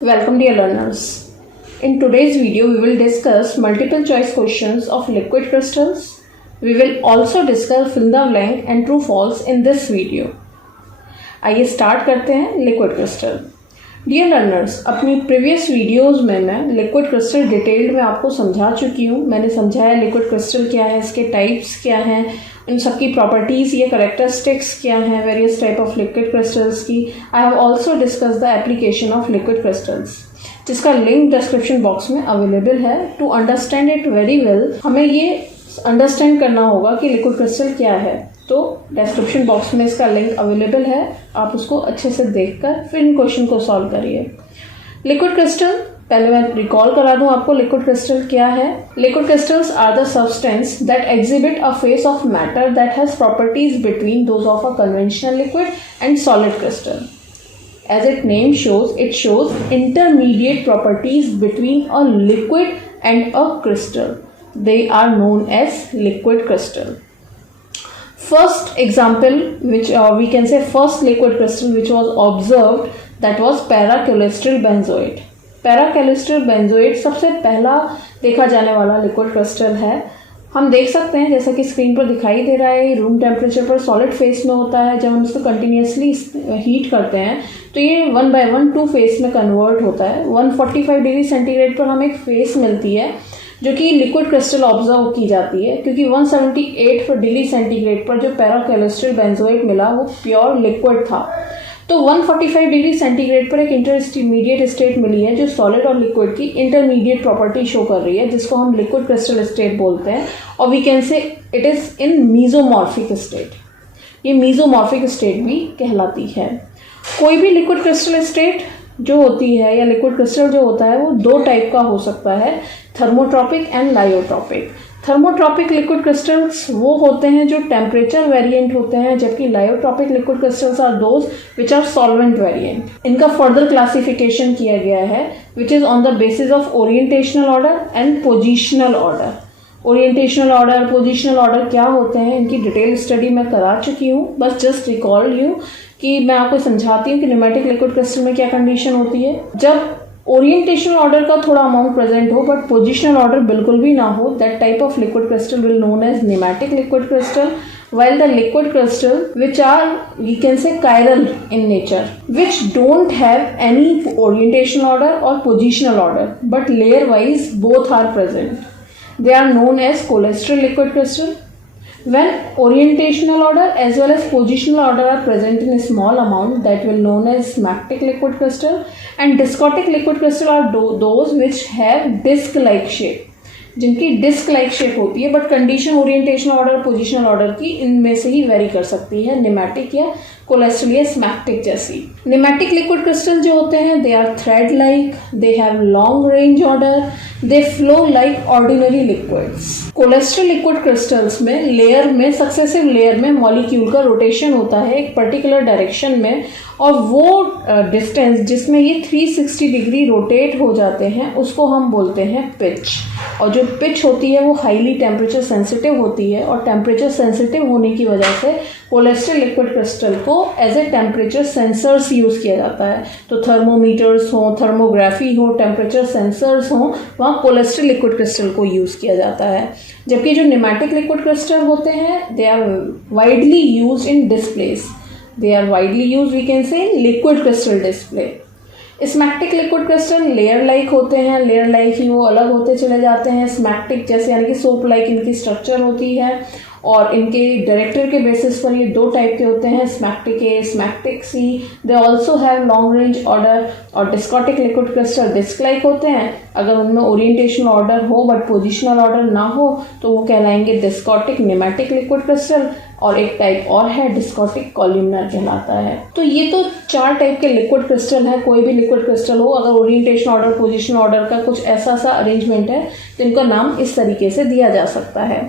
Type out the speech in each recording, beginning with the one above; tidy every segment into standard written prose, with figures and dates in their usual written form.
Welcome dear learners. In today's video we will discuss multiple choice questions of liquid crystals. We will also discuss fill the blank and true false in this video. आइए start करते हैं liquid crystal. Dear learners, अपनी previous videos में मैं liquid crystal detailed में आपको समझा चुकी हूँ. मैंने समझाया लिक्विड क्रिस्टल क्या है, इसके टाइप्स क्या हैं, इन सबकी प्रॉपर्टीज़ या करेक्टरिस्टिक्स क्या हैं, various type of liquid crystals की. I have also discuss the application of liquid crystals, जिसका लिंक डिस्क्रिप्शन बॉक्स में अवेलेबल है. To understand it very well, हमें ये अंडरस्टैंड करना होगा कि लिक्विड क्रिस्टल क्या है. तो डिस्क्रिप्शन बॉक्स में इसका लिंक अवेलेबल है, आप उसको अच्छे से देखकर फिर इन क्वेश्चन को सॉल्व करिए. लिक्विड क्रिस्टल, पहले मैं रिकॉल करा दूं आपको लिक्विड क्रिस्टल क्या है. Liquid crystals are the substance that exhibit a phase of matter that has properties between those of a conventional liquid and solid crystal. As its name shows, it shows intermediate properties between a liquid and a crystal. They are known as liquid crystal. First example, which we can say first liquid crystal which was observed, that was paracalcitrol benzoate. Paracalcitrol benzoate सबसे पहला देखा जाने वाला liquid crystal है. हम देख सकते हैं जैसा कि स्क्रीन पर दिखाई दे रहा है, रूम टेम्परेचर पर सॉलिड फेस में होता है. जब हम इसको कंटिन्यूसली हीट करते हैं तो ये 1 by 1 2 फेस में कन्वर्ट होता है. 145 डिग्री सेंटीग्रेड पर हमें एक फेस मिलती है जो कि लिक्विड क्रिस्टल ऑब्जर्व की जाती है, क्योंकि 178 डिग्री सेंटीग्रेड पर जो पैराकैलिस्ट्रल बेंजोएट मिला वो प्योर लिक्विड था. तो 145 डिग्री सेंटीग्रेड पर एक इंटरमीडिएट स्टेट मिली है जो सॉलिड और लिक्विड की इंटरमीडिएट प्रॉपर्टी शो कर रही है, जिसको हम लिक्विड क्रिस्टल स्टेट बोलते हैं. और we can say it is in mesomorphic state. ये मीजोमॉर्फिक स्टेट भी कहलाती है. कोई भी लिक्विड क्रिस्टल स्टेट जो होती है या लिक्विड क्रिस्टल जो होता है वो दो टाइप का हो सकता है, thermotropic and lyotropic. Thermotropic liquid crystals वो होते हैं जो टेम्परेचर वेरिएंट होते हैं, जबकि lyotropic liquid crystals are those which are solvent variant. इनका फर्दर क्लासिफिकेशन किया गया है which is on the basis of orientational order and positional order. Orientational order, positional order क्या होते हैं, इनकी डिटेल स्टडी मैं करा चुकी हूँ. बस जस्ट रिकॉल यू कि मैं आपको समझाती हूँ कि न्यूमेटिक लिक्विड क्रिस्टल में क्या कंडीशन होती है. जब ओरिएंटेशनल ऑर्डर का थोड़ा अमाउंट प्रेजेंट हो बट पोजिशनल ऑर्डर बिल्कुल भी ना हो, that type of liquid crystal will known as nematic liquid crystal. While the liquid crystal which are we can say chiral in nature, which don't have any orientational order or positional order but layer wise both are present, they are known as colostral liquid crystal. When orientational order as well as positional order are present in a small amount, that will known as smectic liquid crystal. And discotic liquid crystal are those which have disc like shape, जिनकी disc like shape होती है, but condition orientation order positional order की इनमें से ही very कर सकती है, pneumatic या कोलेस्ट्रल या स्मैक्टिक जैसी. न्यूमेटिक लिक्विड क्रिस्टल जो होते हैं they are thread like, they have long range order, they flow like ordinary liquids. Cholesteric liquid crystals में लेयर में सक्सेसिव लेयर में मॉलिक्यूल का रोटेशन होता है एक पर्टिकुलर डायरेक्शन में, और वो डिस्टेंस जिसमें ये 360 डिग्री रोटेट हो जाते हैं उसको हम बोलते हैं पिच. और जो पिच होती है वो हाईली टेम्परेचर सेंसिटिव होती है, और टेम्परेचर सेंसिटिव होने की वजह से कोलेस्ट्रल लिक्विड क्रिस्टल को as a temperature sensors use किया जाता है. तो थर्मोमीटर्स हो, थर्मोग्राफी हो, टेम्परेचर सेंसर्स हो, वहाँ कोलेस्ट्रल लिक्विड क्रिस्टल को यूज़ किया जाता है. जबकि जो न्यूमेटिक लिक्विड क्रिस्टल होते हैं they are widely use in displays. They are widely used, we can say, in liquid crystal display. Smectic liquid crystal layer like होते हैं, लेयर लाइक ही वो अलग होते चले जाते हैं. स्मैक्टिक जैसे यानी कि सोप लाइक इनकी स्ट्रक्चर होती है, और इनके डायरेक्टर के बेसिस पर ये दो टाइप के होते हैं, smectic A, smectic C. They also have long range order. और discotic liquid crystal disc like होते हैं. अगर उनमें ओरिएंटेशनल ऑर्डर हो बट पोजिशनल ऑर्डर ना हो तो वो कहलाएंगे डिस्कोटिक न्यूमेटिक लिक्विड क्रिस्टल. और एक टाइप और है डिस्कोटिक कॉल्यूमनर कहलाता है. तो ये तो 4 टाइप के लिक्विड क्रिस्टल है. कोई भी लिक्विड क्रिस्टल हो, अगर ओरिएंटेशन ऑर्डर पोजिशन ऑर्डर का कुछ ऐसा सा अरेंजमेंट है तो इनका नाम इस तरीके से दिया जा सकता है.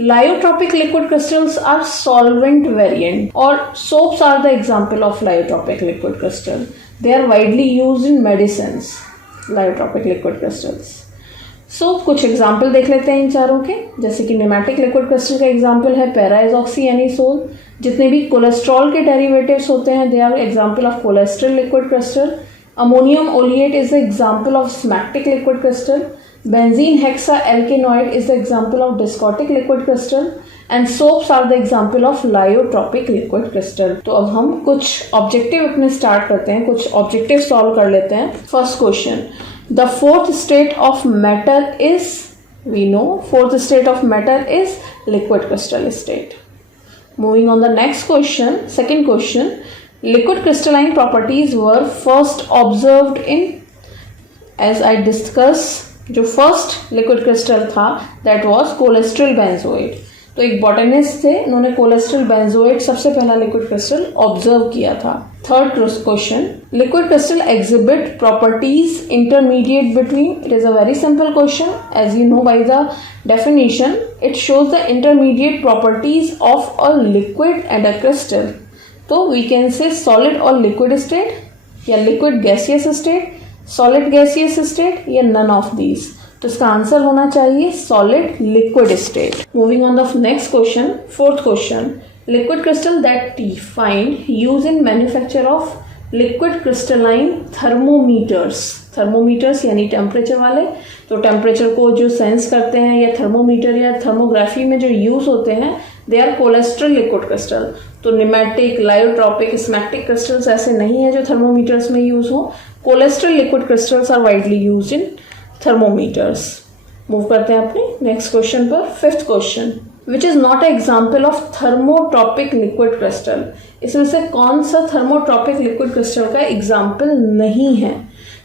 Lyotropic liquid crystals are solvent variant, और soaps are the example of lyotropic liquid crystal. They are widely use in medicines, lyotropic liquid crystals. कुछ एग्जाम्पल देख लेते हैं इन चारों के. जैसे कि न्यूमेटिक लिक्विड क्रिस्टल का एग्जाम्पल है पैराइजॉक्सीएनिसोल. जितने भी कोलेस्ट्रॉल के डेरिवेटिव्स होते हैं they are example of cholesteric liquid crystal. Ammonium oleate is the example of smectic liquid crystal. Benzene hexaalkanoid is the example of discotic liquid crystal. And soaps are the example of lyotropic liquid crystal. तो अब हम कुछ objective अपने start करते हैं, कुछ objective solve कर लेते हैं. First question, the fourth state of matter is, we know fourth state of matter is liquid crystal state. Moving on the next question, second question, liquid crystalline properties were first observed in, as I discussed, जो first liquid crystal था that was cholesterol benzoate. तो एक botanist थे, उन्होंने cholesterol benzoate सबसे पहला liquid crystal observe किया था. Third question, liquid crystal exhibit properties intermediate between. It is a very simple question. As you know by the definition, it shows the intermediate properties of a liquid and a crystal. तो we can say solid और liquid state, या liquid gaseous state, solid gaseous state, या none of these. तो इसका answer होना चाहिए solid liquid state. Moving on the next question, fourth question, liquid crystal that find use in manufacture of liquid crystalline thermometers. Thermometers यानी temperature वाले. तो temperature को जो सेंस करते हैं, या थर्मोमीटर या थर्मोग्राफी में जो यूज होते हैं, they are cholesteric liquid crystal. तो निमेटिक, लायोट्रॉपिक, स्मैक्टिक क्रिस्टल्स ऐसे नहीं है जो थर्मोमीटर्स में यूज हो. Cholesteric liquid crystals are widely use in thermometers. Move करते हैं अपने नेक्स्ट क्वेश्चन पर. Fifth question, which is not a example of thermotropic liquid crystal. इसमें से कौन सा थर्मोट्रॉपिक लिक्विड क्रिस्टल का एग्जाम्पल नहीं है.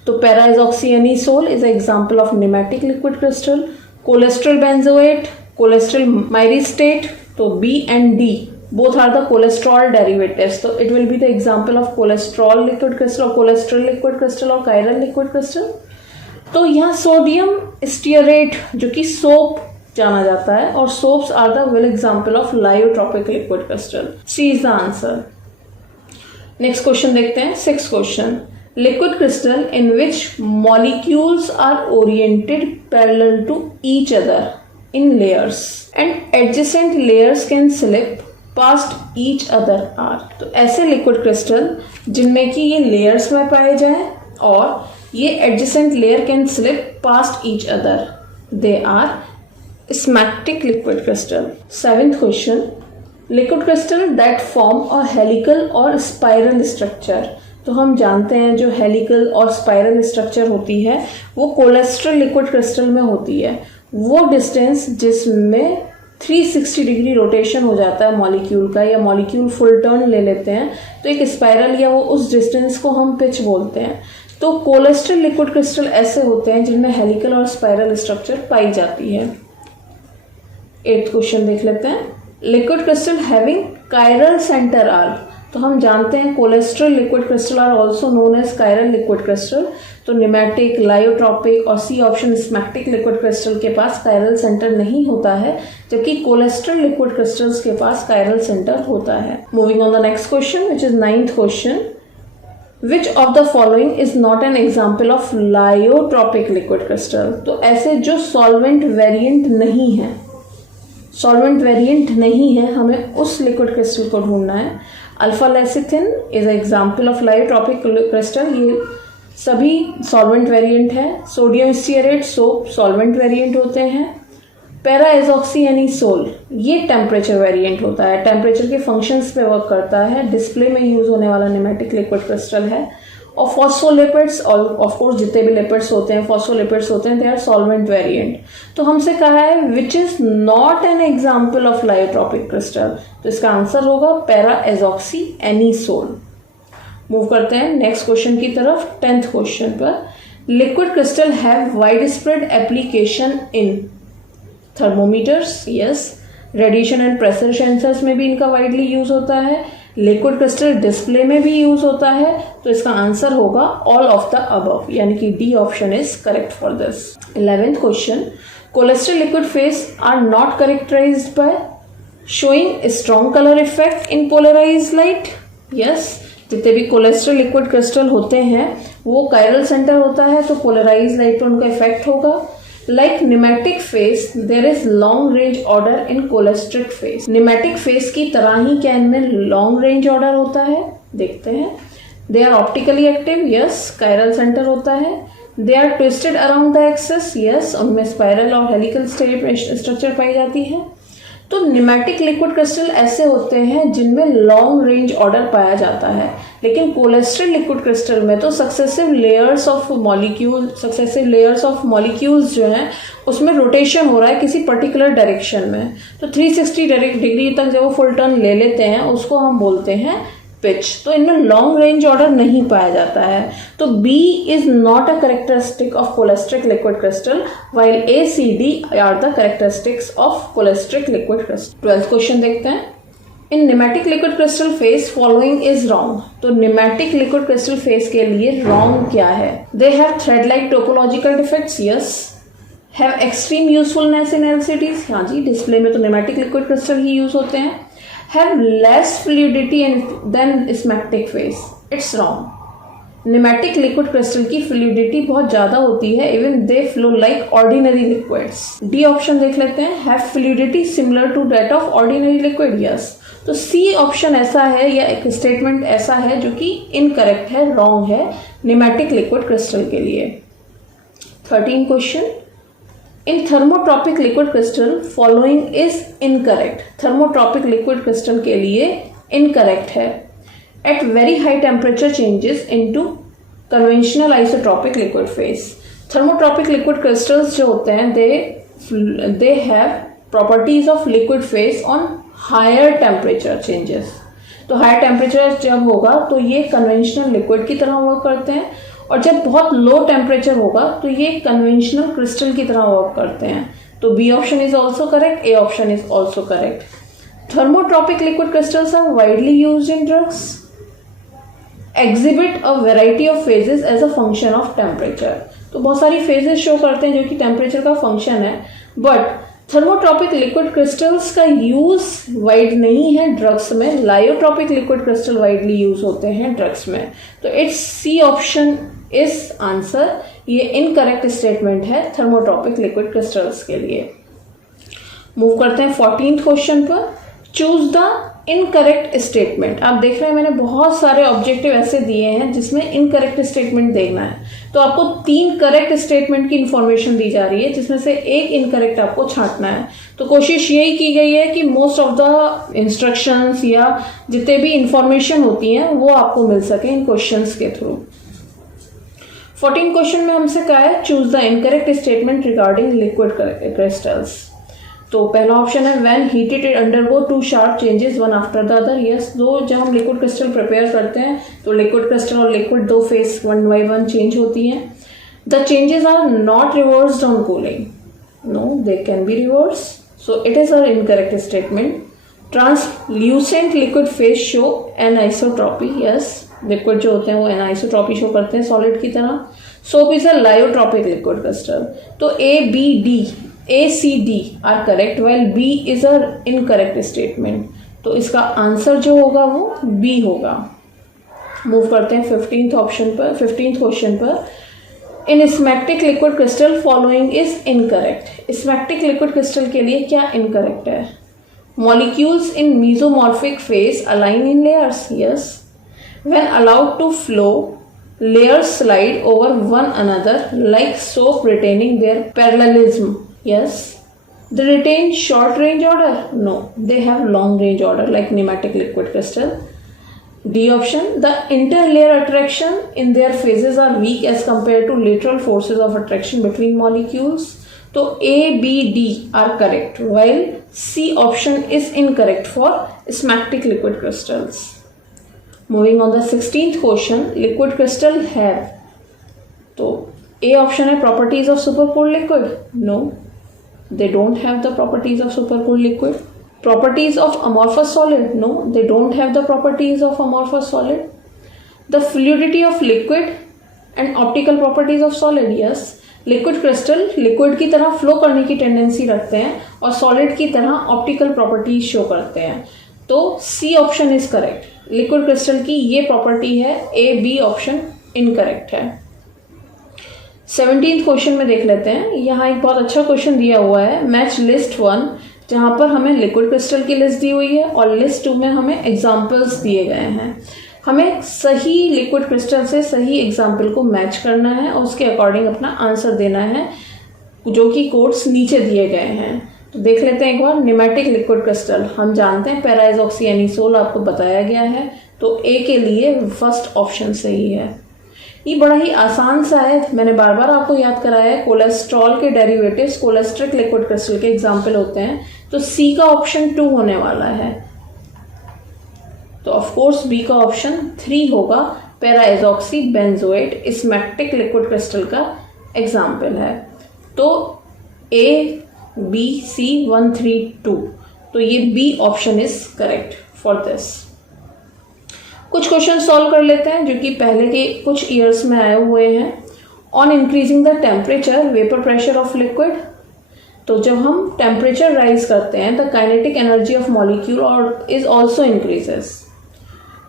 तो paraazoxyanisole is a example of nematic liquid crystal. Cholesteric benzoate, cholesterol myristate, तो B and D both are the cholesterol derivatives. So it will be the example of cholesterol liquid crystal or cholesterol liquid crystal और chiral liquid crystal. तो यहाँ sodium stearate जो कि soap जाना जाता है, और soaps are the well example of lyotropic liquid crystal. C is the answer. Next question देखते हैं. Six question, liquid crystal in which molecules are oriented parallel to each other in layers and adjacent layers can slip past each other are. तो ऐसे liquid crystal जिनमें कि ये layers में पाए जाएं और ये adjacent layer can slip past each other, they are smectic liquid crystal. Seventh question, liquid crystal that form a helical or spiral structure. तो हम जानते हैं जो हेलिकल और स्पाइरल स्ट्रक्चर होती है वो कोलेस्ट्रल लिक्विड क्रिस्टल में होती है. वो डिस्टेंस जिसमें 360 डिग्री रोटेशन हो जाता है मॉलिक्यूल का, या मॉलिक्यूल फुल टर्न ले लेते हैं, तो एक स्पाइरल या वो उस डिस्टेंस को हम पिच बोलते हैं. तो कोलेस्ट्रल लिक्विड क्रिस्टल ऐसे होते हैं जिनमें हेलिकल और स्पाइरल स्ट्रक्चर पाई जाती है. एट्थ क्वेश्चन देख लेते हैं. Liquid crystal having chiral centre are. तो हम जानते हैं cholesteric liquid crystal are also known as chiral liquid crystal. तो निमेटिक, लायोट्रॉपिक और C option smectic liquid crystal के पास कायरल सेंटर नहीं होता है, जबकि कोलेस्ट्रल लिक्विड क्रिस्टल्स के पास कायरल सेंटर होता है. Moving on the next question which is ninth question, which of the following is not an example of lyotropic liquid crystal. तो ऐसे जो सॉल्वेंट वेरिएंट नहीं है, सॉल्वेंट वेरिएंट नहीं है, हमें उस लिक्विड क्रिस्टल को ढूंढना है. Alpha lecithin is example of lyotropic crystal. ये सभी सॉल्वेंट वेरिएंट है. Sodium stearate, soap solvent variant होते हैं. पैराइजॉक्सीएनिसोल ये टेम्परेचर वेरिएंट होता है, टेम्परेचर के फंक्शंस पे वर्क करता है, डिस्प्ले में यूज होने वाला निमेटिक लिक्विड क्रिस्टल है. और फॉस्फोलिपिड्स, और ऑफ कोर्स जितने भी लिपिड्स होते हैं, फॉस्फोलिपिड्स होते हैं, दे आर सॉल्वेंट वेरिएंट. तो हमसे कहा है which is not an example of lyotropic crystal. तो इसका आंसर होगा पैराइजॉक्सीएनिसोल. मूव करते हैं नेक्स्ट क्वेश्चन की तरफ. 10th क्वेश्चन पर, liquid crystal have wide spread application in thermometers. Yes, radiation and pressure sensors में भी इनका वाइडली यूज होता है. लिक्विड क्रिस्टल डिस्प्ले में भी यूज होता है. तो इसका आंसर होगा ऑल ऑफ द अबव, यानी कि D option is correct for this. 11th question, cholesteric liquid phase are not characterised by showing strong colour effect in polarised light. Yes, जितने भी कोलेस्ट्रल लिक्विड क्रिस्टल होते हैं वो chiral centre होता है, तो पोलराइज्ड लाइट पर उनका इफेक्ट होगा. Like pneumatic phase, there is long range order in cholestric phase. Pneumatic phase की तरह ही क्या इनमें long range order होता है, देखते हैं. They are optically active, yes, chiral centre होता है। They are twisted around the axis, yes, उनमें स्पाइरल और हेलिकल स्ट्रक्चर पाई जाती है। तो न्यूमेटिक लिक्विड क्रिस्टल ऐसे होते हैं जिनमें लॉन्ग रेंज ऑर्डर पाया जाता है, लेकिन कोलेस्ट्रल लिक्विड क्रिस्टल में तो सक्सेसिव लेयर्स ऑफ मॉलिक्यूल्स जो हैं उसमें रोटेशन हो रहा है किसी पर्टिकुलर डायरेक्शन में। तो 360 डिग्री तक जब वो फुल टर्न ले लेते हैं उसको हम बोलते हैं पिच। तो इनमें लॉन्ग रेंज ऑर्डर नहीं पाया जाता है। तो B is not a characteristic of cholesteric liquid crystal, while A C D are the characteristics of cholesteric liquid crystal. 12th question देखते हैं। In nematic liquid crystal phase following is wrong. तो nematic liquid crystal phase के लिए wrong क्या है? They have thread like topological defects, yes. Have extreme usefulness in LCDs, हाँ जी, display में तो न्यूमेटिक लिक्विड क्रिस्टल ही यूज होते हैं। Have less fluidity than smectic phase, it's wrong. Nematic liquid crystal की फ्लूइडिटी बहुत ज्यादा होती है, even they flow like ordinary liquids. D option देख लेते हैं। Have fluidity similar to that of ordinary liquid, yes. तो सी ऑप्शन ऐसा है या एक स्टेटमेंट ऐसा है जो कि इनकरेक्ट है, रॉन्ग है न्यूमेटिक लिक्विड क्रिस्टल के लिए। 13 क्वेश्चन। In thermotropic liquid crystal following is incorrect. Thermotropic liquid crystal के लिए इनकरेक्ट है। At very high temperature changes into conventional isotropic liquid phase. Thermotropic liquid crystals जो होते हैं they have properties of liquid phase on higher temperature changes. तो higher temperature जब होगा तो ये कन्वेंशनल लिक्विड की तरह वर्क करते हैं, और जब बहुत लो टेम्परेचर होगा तो ये कन्वेंशनल क्रिस्टल की तरह वर्क करते हैं। तो B option is also correct, A option is also correct. Thermotropic liquid crystals are widely used in drugs, exhibit a variety of phases as a function of temperature. तो बहुत सारी phases show करते हैं जो कि टेम्परेचर का function है, but thermotropic liquid crystals का यूज वाइड नहीं है ड्रग्स में। Lyotropic liquid crystal widely use होते हैं ड्रग्स में। तो इट्स सी ऑप्शन इस आंसर, ये इनकरेक्ट स्टेटमेंट है थर्मोट्रॉपिक लिक्विड क्रिस्टल्स के लिए। मूव करते हैं 14th क्वेश्चन पर। Choose the incorrect statement. आप देख रहे हैं मैंने बहुत सारे ऑब्जेक्टिव ऐसे दिए हैं जिसमें इनकरेक्ट स्टेटमेंट देखना है। तो आपको 3 करेक्ट स्टेटमेंट की इंफॉर्मेशन दी जा रही है जिसमें से एक इनकरेक्ट आपको छांटना है। तो कोशिश यही की गई है कि मोस्ट ऑफ द इंस्ट्रक्शंस या जितने भी इंफॉर्मेशन होती हैं वो आपको मिल सके इन क्वेश्चंस के थ्रू। 14 क्वेश्चन में हमसे कहा है choose the incorrect statement regarding liquid crystals. तो पहला ऑप्शन है when heated it undergo 2 sharp changes one after the other, yes. जब हम लिक्विड क्रिस्टल प्रिपेयर करते हैं तो लिक्विड क्रिस्टल और लिक्विड 2 फेज 1 by 1 चेंज होती हैं। The changes are not reversed on cooling, no they can be reverse, so it is a incorrect statement. Translucent liquid phase show anisotropy, yes. Liquid जो होते हैं वो anisotropy show करते हैं solid की तरह। Soap is a lyotropic liquid crystal. तो A, C, D are correct, while B is a incorrect statement. तो इसका आंसर जो होगा वो B होगा। मूव करते हैं 15th क्वेश्चन पर। In smectic liquid crystal following is incorrect. Smectic liquid crystal के लिए क्या इनकरेक्ट है? Molecules in mesomorphic phase align in layers, yes. When allowed to flow, layers slide over one another like soap retaining their parallelism, yes. They retain short range order, no, they have long range order like pneumatic liquid crystal. D option, the interlayer attraction in their phases are weak as compared to lateral forces of attraction between molecules. So A, B, D are correct, while C option is incorrect for smactic liquid crystals. Moving on the 16th question, liquid crystal have, तो A option है properties of supercooled liquid, no, they don't have the properties of supercooled liquid. Properties of amorphous solid, no, they don't have the properties of amorphous solid. The fluidity of liquid and optical properties of solid, yes. Liquid crystal liquid की तरह flow करने की tendency रखते हैं और solid की तरह optical properties show करते हैं। तो C option is correct. Liquid crystal की ये प्रॉपर्टी है, ए बी ऑप्शन इनकरेक्ट है। 17th क्वेश्चन में देख लेते हैं। यहाँ एक बहुत अच्छा क्वेश्चन दिया हुआ है, मैच लिस्ट 1, जहाँ पर हमें लिक्विड क्रिस्टल की लिस्ट दी हुई है और लिस्ट 2 में हमें एग्जाम्पल्स दिए गए हैं। हमें सही लिक्विड क्रिस्टल से सही एग्जाम्पल को मैच करना है और उसके अकॉर्डिंग अपना आंसर देना है, जो कि कोड्स नीचे दिए गए हैं। तो देख लेते हैं एक बार। निमेटिक लिक्विड क्रिस्टल हम जानते हैं पैराइजॉक्सी एनिसोल आपको बताया गया है, तो ए के लिए फर्स्ट ऑप्शन सही है। ये बड़ा ही आसान सा है, मैंने बार बार आपको याद कराया है। कोलेस्ट्रॉल के डेरिवेटिव्स कोलेस्ट्रिक लिक्विड क्रिस्टल के एग्जाम्पल होते हैं, तो सी का ऑप्शन 2 होने वाला है। तो ऑफ कोर्स बी का ऑप्शन 3 होगा। पैराइजॉक्सी बेंजोएट स्मैक्टिक लिक्विड क्रिस्टल का एग्जाम्पल है। तो ए बी सी 1 3 2, तो ये B option is correct for this. कुछ क्वेश्चन सॉल्व कर लेते हैं जो कि पहले के कुछ ईयर्स में आए हुए हैं। On increasing the temperature vapour pressure of liquid, तो जब हम टेम्परेचर राइज करते हैं the kinetic energy of molecule और is also increases.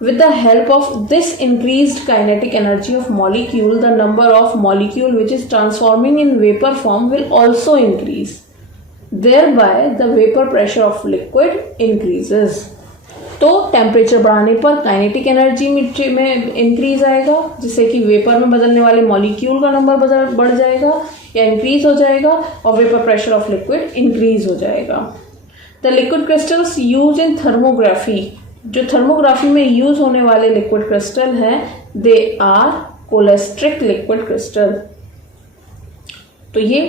With the help of this increased kinetic energy of molecule, the number of molecule which is transforming in vapor form will also increase. Thereby, the vapor pressure of liquid increases. तो temperature बढ़ाने पर kinetic energy में increase आएगा, जिससे कि vapour में बदलने वाले मॉलिक्यूल का नंबर बढ़ जाएगा या इंक्रीज हो जाएगा और vapour pressure of liquid increase हो जाएगा। The liquid crystals use in thermography, जो थर्मोग्राफी में यूज होने वाले लिक्विड क्रिस्टल हैं, दे आर कोलेस्ट्रिक लिक्विड क्रिस्टल। तो ये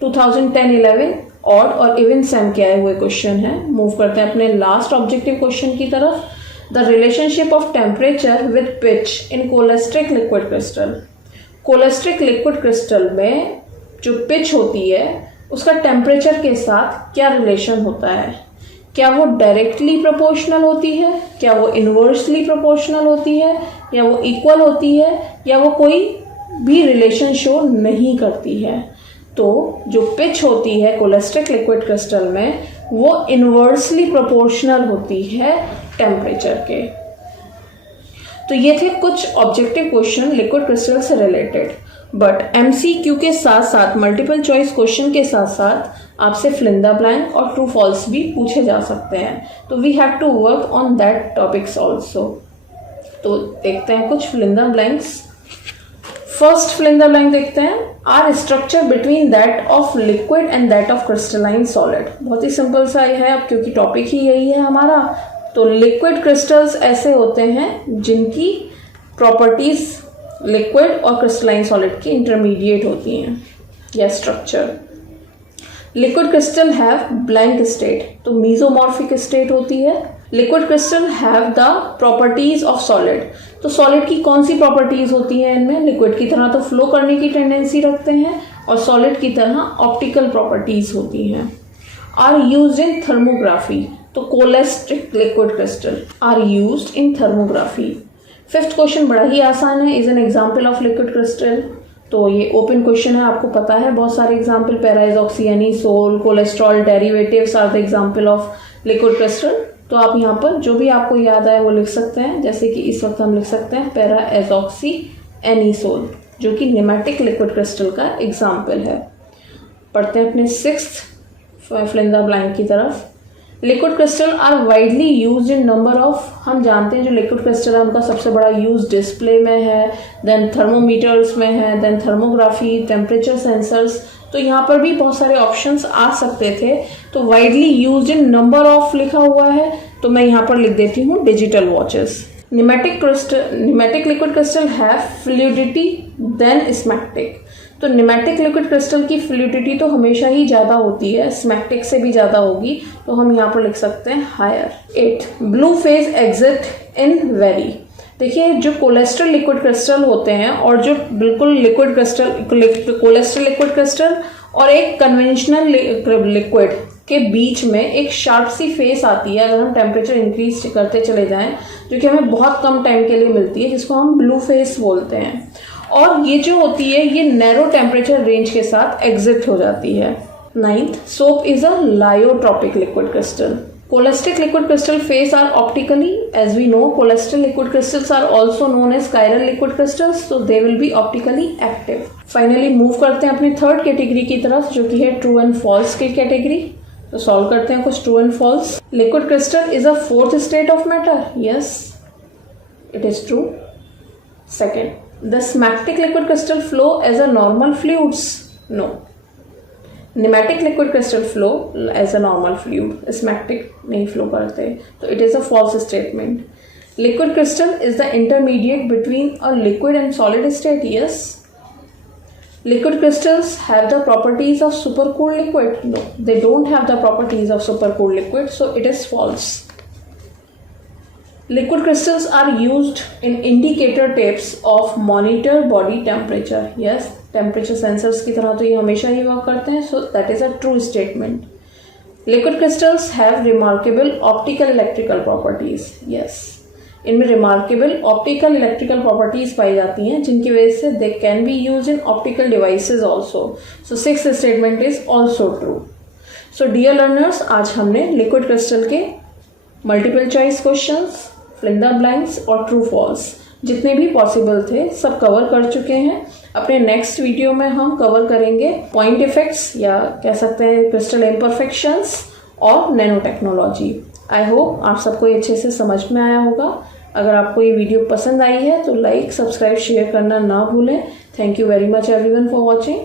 2010-11 ऑड और इवन सेम के आए हुए क्वेश्चन है। मूव करते हैं अपने लास्ट ऑब्जेक्टिव क्वेश्चन की तरफ। The relationship of temperature with pitch in cholesteric liquid crystal. Cholesteric liquid crystal में जो पिच होती है उसका टेम्परेचर के साथ क्या रिलेशन होता है? क्या वो डायरेक्टली प्रोपोर्शनल होती है, क्या वो इनवर्सली प्रोपोर्शनल होती है, या वो इक्वल होती है, या वो कोई भी रिलेशन शो नहीं करती है? तो जो पिच होती है कोलेस्ट्रिक लिक्विड क्रिस्टल में वो इनवर्सली प्रोपोर्शनल होती है टेम्परेचर के। तो ये थे कुछ ऑब्जेक्टिव क्वेश्चन लिक्विड क्रिस्टल से रिलेटेड, बट एमसीक्यू के साथ साथ मल्टीपल चॉइस क्वेश्चन के साथ साथ आपसे फिल इन द ब्लैंक और ट्रू फॉल्स भी पूछे जा सकते हैं। तो we have to work on that topics also. तो देखते हैं कुछ fill in the blanks. First fill in the blank देखते हैं, are structure between that of liquid and that of crystalline solid. बहुत ही सिंपल सा है अब, क्योंकि टॉपिक ही यही है हमारा। तो लिक्विड क्रिस्टल्स ऐसे होते हैं जिनकी प्रॉपर्टीज लिक्विड और क्रिस्टलाइन सॉलिड की इंटरमीडिएट होती हैं, या structure. Liquid crystal have blank state, तो मीजोमॉर्फिक स्टेट होती है। Liquid crystal have the properties of solid, तो सॉलिड की कौन सी प्रॉपर्टीज होती हैं इनमें? लिक्विड की तरह तो फ्लो करने की टेंडेंसी रखते हैं और सॉलिड की तरह ऑप्टिकल प्रॉपर्टीज होती हैं। आर यूज्ड इन थर्मोग्राफी, तो cholesteric liquid crystal are used in thermography. Fifth question बड़ा ही आसान है, is an example of liquid crystal. तो ये ओपन क्वेश्चन है, आपको पता है बहुत सारे example, para azoxy anisole, cholesterol derivatives are the example of liquid crystal. तो आप यहाँ पर जो भी आपको याद आए वो लिख सकते हैं, जैसे कि इस वक्त हम लिख सकते हैं पैराइजॉक्सी एनिसोल, जो कि निमेटिक लिक्विड क्रिस्टल का एग्जाम्पल है। पढ़ते हैं अपने sixth fill in the blank की तरफ। Liquid crystal are widely used in number of, हम जानते हैं जो लिक्विड क्रिस्टल है उनका सबसे बड़ा यूज डिस्प्ले में है, देन थर्मोमीटर्स में है, देन थर्मोग्राफी, टेम्परेचर सेंसर्स। तो यहाँ पर भी बहुत सारे ऑप्शंस आ सकते थे। तो widely used in number of लिखा हुआ है, तो मैं यहाँ पर लिख देती हूँ digital watches. Nematic liquid crystal have fluidity than smectic, तो निमेटिक लिक्विड क्रिस्टल की फ्लूइडिटी तो हमेशा ही ज़्यादा होती है, स्मैक्टिक से भी ज़्यादा होगी, तो हम यहाँ पर लिख सकते हैं higher. 8 blue phase exist in very, देखिए जो कोलेस्ट्रल लिक्विड क्रिस्टल होते हैं और जो बिल्कुल liquid crystal cholesterol liquid crystal और एक कन्वेंशनल लिक्विड के बीच में एक शार्प सी फेस आती है अगर हम टेम्परेचर इंक्रीज करते चले जाएं, जो कि हमें बहुत कम टाइम के लिए मिलती है, जिसको हम ब्लू फेस बोलते हैं। और ये जो होती है ये नैरो टेम्परेचर रेंज के साथ एग्जिट हो जाती है। 9th soap is a lyotropic liquid crystal. Colastic liquid crystal face are optically, as we know, colastic liquid crystals are also known as chiral liquid crystals, so they will be optically active. Finally move करते हैं अपनी third category की तरफ, जो कि है true and false की category. तो सॉल्व करते हैं कुछ true and false. Liquid crystal is a fourth state of matter, yes It is true. Second, does smectic liquid crystal flow as a normal fluids? No. Pneumatic liquid crystal flow as a normal fluid. Smectic नहीं flow करते, तो it is a false statement. Liquid crystal is the intermediate between a liquid and solid state. Yes. Liquid crystals have the properties of supercooled liquid. No, they don't have the properties of supercooled liquid, so it is false. Liquid crystals are used in indicator tapes of monitor body temperature. Yes, temperature sensors की तरह तो ये हमेशा ही work करते हैं, so that is a true statement. Liquid crystals have remarkable optical electrical properties. Yes, इनमें remarkable optical electrical properties पाई जाती हैं जिनकी वजह से they can be used in optical devices also. So sixth statement is also true. So dear learners, आज हमने liquid crystal के multiple choice questions, fill the blanks और true false जितने भी पॉसिबल थे सब कवर कर चुके हैं. अपने नेक्स्ट वीडियो में हम कवर करेंगे पॉइंट इफेक्ट्स या कह सकते हैं क्रिस्टल इम्परफेक्शंस और नैनो टेक्नोलॉजी. आई होप आप सबको ये अच्छे से समझ में आया होगा. अगर आपको ये वीडियो पसंद आई है तो लाइक, सब्सक्राइब, शेयर करना ना भूलें. Thank you very much everyone for watching.